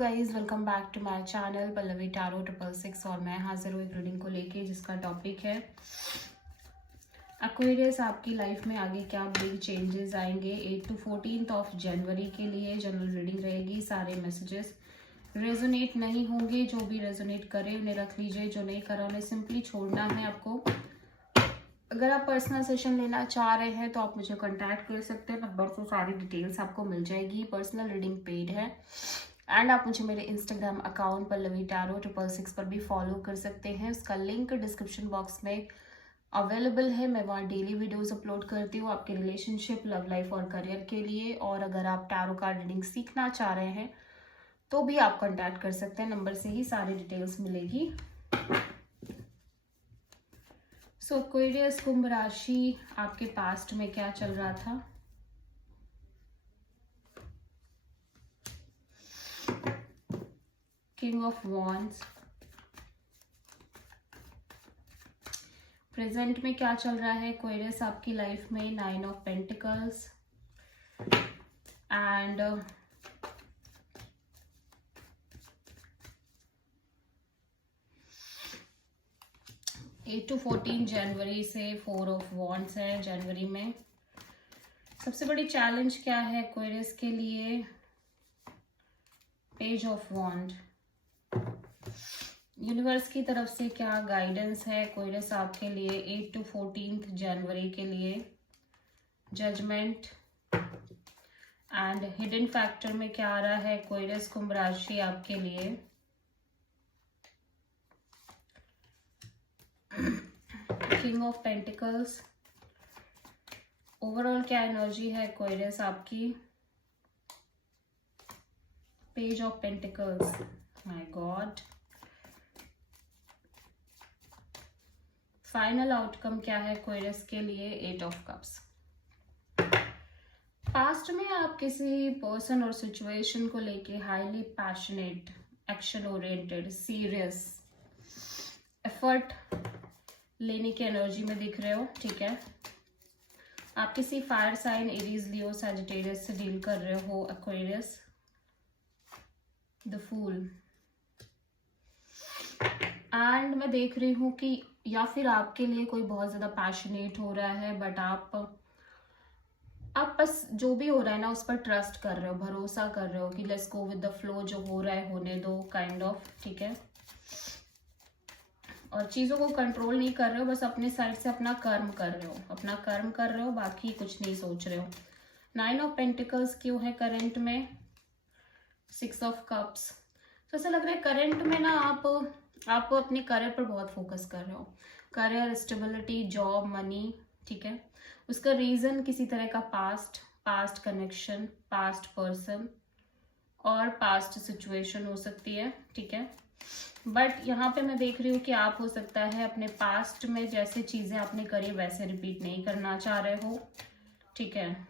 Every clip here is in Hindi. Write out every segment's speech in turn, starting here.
Guys welcome back to my channel Pallavi tarot 666 और मैं हाजिर हूँ एक रीडिंग को लेके जिसका टॉपिक है एक्वेरियस। आपकी लाइफ में आगे क्या बिग चेंजेस आएंगे 8 to 14 ऑफ जनवरी के लिए जनरल रीडिंग रहेगी। सारे मैसेजेस रेजोनेट नहीं होंगे, जो भी रेजोनेट करे उन्हें रख लीजिए, जो नहीं करा उन्हें सिंपली छोड़ना है आपको। अगर आप पर्सनल सेशन लेना चाह रहे हैं तो आप मुझे कांटेक्ट कर सकते हैं, नंबर से सारी डिटेल्स आपको मिल जाएगी। पर्सनल रीडिंग पेड है एंड आप मुझे मेरे इंस्टाग्राम अकाउंट पल्लवी टैरो 666 पर भी फॉलो कर सकते हैं। उसका लिंक डिस्क्रिप्शन बॉक्स में अवेलेबल है। मैं वहाँ डेली वीडियोस अपलोड करती हूँ आपके रिलेशनशिप, लव लाइफ और करियर के लिए। और अगर आप टैरो कार्ड रीडिंग सीखना चाह रहे हैं तो भी आप कांटेक्ट कर सकते हैं, नंबर से ही सारी डिटेल्स मिलेगी। सो एक्वेरियस कुंभ राशि, आपके पास्ट में क्या चल रहा था? किंग ऑफ वॉन्ड्स, प्रेजेंट में क्या चल रहा है एक्वेरियस आपकी लाइफ में? 9 ऑफ पेंटिकल्स एंड 8 to 14 जनवरी से 4 ऑफ वॉन्ड्स है जनवरी में। सबसे बड़ी चैलेंज क्या है एक्वेरियस के लिए? Page of wand. यूनिवर्स की तरफ से क्या गाइडेंस है एक्वेरियस आपके लिए 8 to 14 जनवरी के लिए? जजमेंट एंड हिडन फैक्टर में क्या आ रहा है एक्वेरियस कुंभ राशि आपके लिए? King of pentacles. ओवरऑल क्या एनर्जी है एक्वेरियस आपकी? Page of pentacles, my God. Final outcome क्या है एक्वेरियस के लिए? 8 ऑफ कप्स। पास्ट में आप किसी पर्सन और सिचुएशन को लेके highly passionate, action oriented, serious, effort लेने की एनर्जी में दिख रहे हो, ठीक है। आप किसी फायर साइन, एरीज, लियो, सैजिटेरियस से डील कर रहे हो एक्वेरियस। द फूल एंड मैं देख रही हूँ कि या फिर आपके लिए कोई बहुत ज्यादा पैशनेट हो रहा है, बट आप बस जो भी हो रहा है ना उस पर ट्रस्ट कर रहे हो, भरोसा कर रहे हो कि let's go with the flow, जो हो रहा है होने दो, काइंड ऑफ, ठीक है। और चीजों को कंट्रोल नहीं कर रहे हो, बस अपने साइड से अपना कर्म कर रहे हो, अपना कर्म कर रहे हो, बाकी कुछ नहीं सोच रहे हो। 9 ऑफ पेंटिकल्स क्यों है करंट में? 6 ऑफ कप्स। तो ऐसा लग रहा है करंट में ना आप अपने करियर पर बहुत फोकस कर रहे हो, करियर, स्टेबिलिटी, जॉब, मनी, ठीक है। उसका रीजन किसी तरह का पास्ट कनेक्शन, पास्ट पर्सन और पास्ट सिचुएशन हो सकती है, ठीक है। बट यहाँ पे मैं देख रही हूँ कि आप हो सकता है अपने पास्ट में जैसे चीजें आपने करी वैसे रिपीट नहीं करना चाह रहे हो, ठीक है।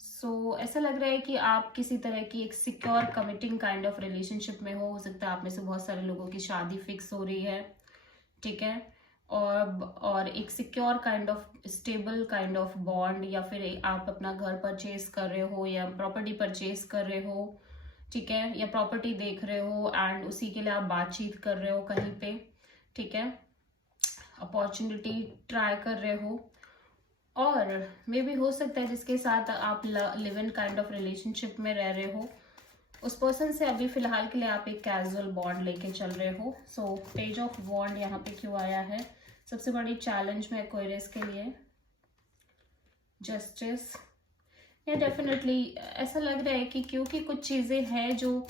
सो ऐसा लग रहा है कि आप किसी तरह की एक secure committing kind of relationship में हो सकता है आप में से बहुत सारे लोगों की शादी फिक्स हो रही है, ठीक है। और एक secure kind of stable kind of bond, या फिर आप अपना घर परचेज कर रहे हो या प्रॉपर्टी परचेज कर रहे हो, ठीक है, या प्रॉपर्टी देख रहे हो एंड उसी के लिए आप बातचीत कर रहे हो कहीं पे, ठीक है, अपॉर्चुनिटी ट्राई कर रहे हो। और मे भी हो सकता है जिसके साथ आप live in kind of relationship में रह रहे हो, उस पर्सन से अभी फिलहाल के लिए आप एक कैजुअल बॉन्ड लेके चल रहे हो। सो पेज ऑफ बॉन्ड यहाँ पे क्यों आया है? सबसे बड़ी चैलेंज में एक्वेरियस के लिए जस्टिस। या डेफिनेटली ऐसा लग रहा है कि क्योंकि कुछ चीजें हैं जो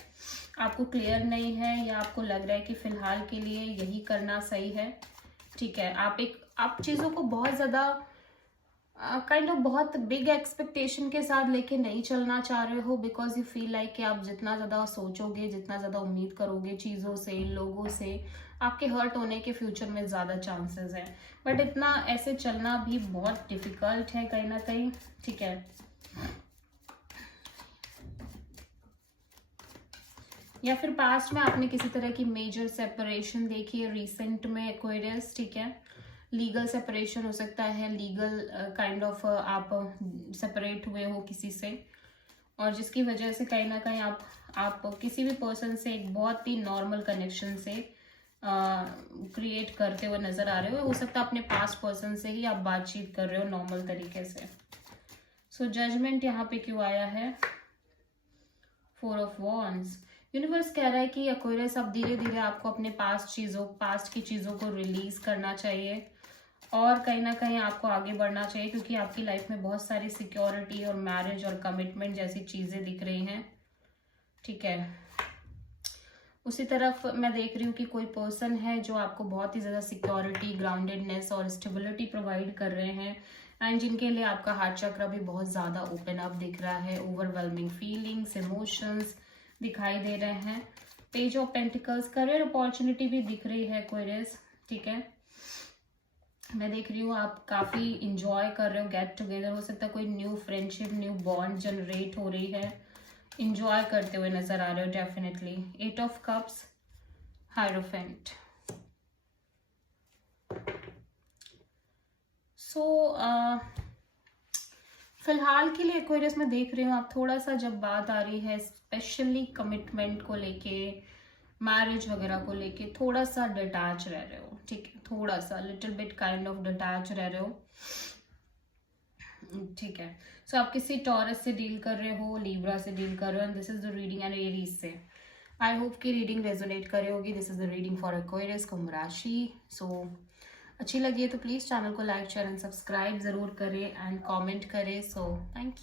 आपको क्लियर नहीं है, या आपको लग रहा है कि फिलहाल के लिए यही करना सही है, ठीक है। आप चीजों को बहुत ज्यादा काइंड ऑफ बहुत बिग एक्सपेक्टेशन के साथ लेके नहीं चलना चाह रहे हो, बिकॉज यू फील लाइक कि आप जितना ज्यादा सोचोगे, जितना ज्यादा उम्मीद करोगे चीजों से, लोगों से, आपके हर्ट होने के फ्यूचर में ज्यादा चांसेस हैं। बट इतना ऐसे चलना भी बहुत डिफिकल्ट है कहीं ना कहीं, ठीक है। या फिर पास्ट में आपने किसी तरह की मेजर सेपरेशन देखी है रिसेंट में एक्वेरियस, ठीक है। लीगल सेपरेशन हो सकता है, लीगल काइंड ऑफ आप सेपरेट हुए हो किसी से, और जिसकी वजह से कहीं ना कहीं आप किसी भी पर्सन से एक बहुत ही नॉर्मल कनेक्शन से क्रिएट करते हुए नजर आ रहे हो सकता है अपने पास पर्सन से ही आप बातचीत कर रहे हो नॉर्मल तरीके से। सो जजमेंट यहाँ पे क्यों आया है? 4 ऑफ वॉन्ड्स। यूनिवर्स कह रहा है कि एक्वेरियस अब धीरे धीरे आपको अपने पास्ट की चीजों को रिलीज करना चाहिए और कहीं ना कहीं आपको आगे बढ़ना चाहिए, क्योंकि आपकी लाइफ में बहुत सारी सिक्योरिटी और मैरिज और कमिटमेंट जैसी चीजें दिख रही हैं। ठीक है, उसी तरफ मैं देख रही हूँ कि कोई पर्सन है जो आपको बहुत ही ज़्यादा सिक्योरिटी, ग्राउंडेडनेस और स्टेबिलिटी प्रोवाइड कर रहे हैं एंड जिनके लिए आपका हार्ट चक्र भी बहुत ज़्यादा ओपन अप दिख रहा है। ओवरवेलमिंग फीलिंग्स, इमोशंस दिखाई दे रहे हैं। Page of pentacles, career opportunity भी दिख रही है एक्वेरियस। ठीक है, मैं देख रही हूँ आप काफ़ी इंजॉय कर रहे हो, गेट टुगेदर, हो सकता है कोई new friendship, new bond generate हो रही है, इंजॉय करते हुए नजर आ रहे हो definitely. 8 of cups, hierophant. So फिलहाल के लिए एक्वेरियस में देख रही हूँ आप थोड़ा सा, जब बात आ रही है स्पेशली कमिटमेंट को लेके, मैरिज वगैरह को लेके, थोड़ा सा डिटैच रह रहे हो। ठीक है, थोड़ा सा little bit kind of detach रह रहे हो। ठीक है, सो आप किसी टॉरस से डील कर रहे हो, लिब्रा से डील कर रहे हो and this is the reading and Aries से। आई होप कि रीडिंग रेजोनेट करे होगी। This is the reading for Aquarius, कुंभ राशि। सो अच्छी लगी है तो प्लीज चैनल को लाइक, शेयर एंड सब्सक्राइब जरूर करें एंड कमेंट करें। So thank you.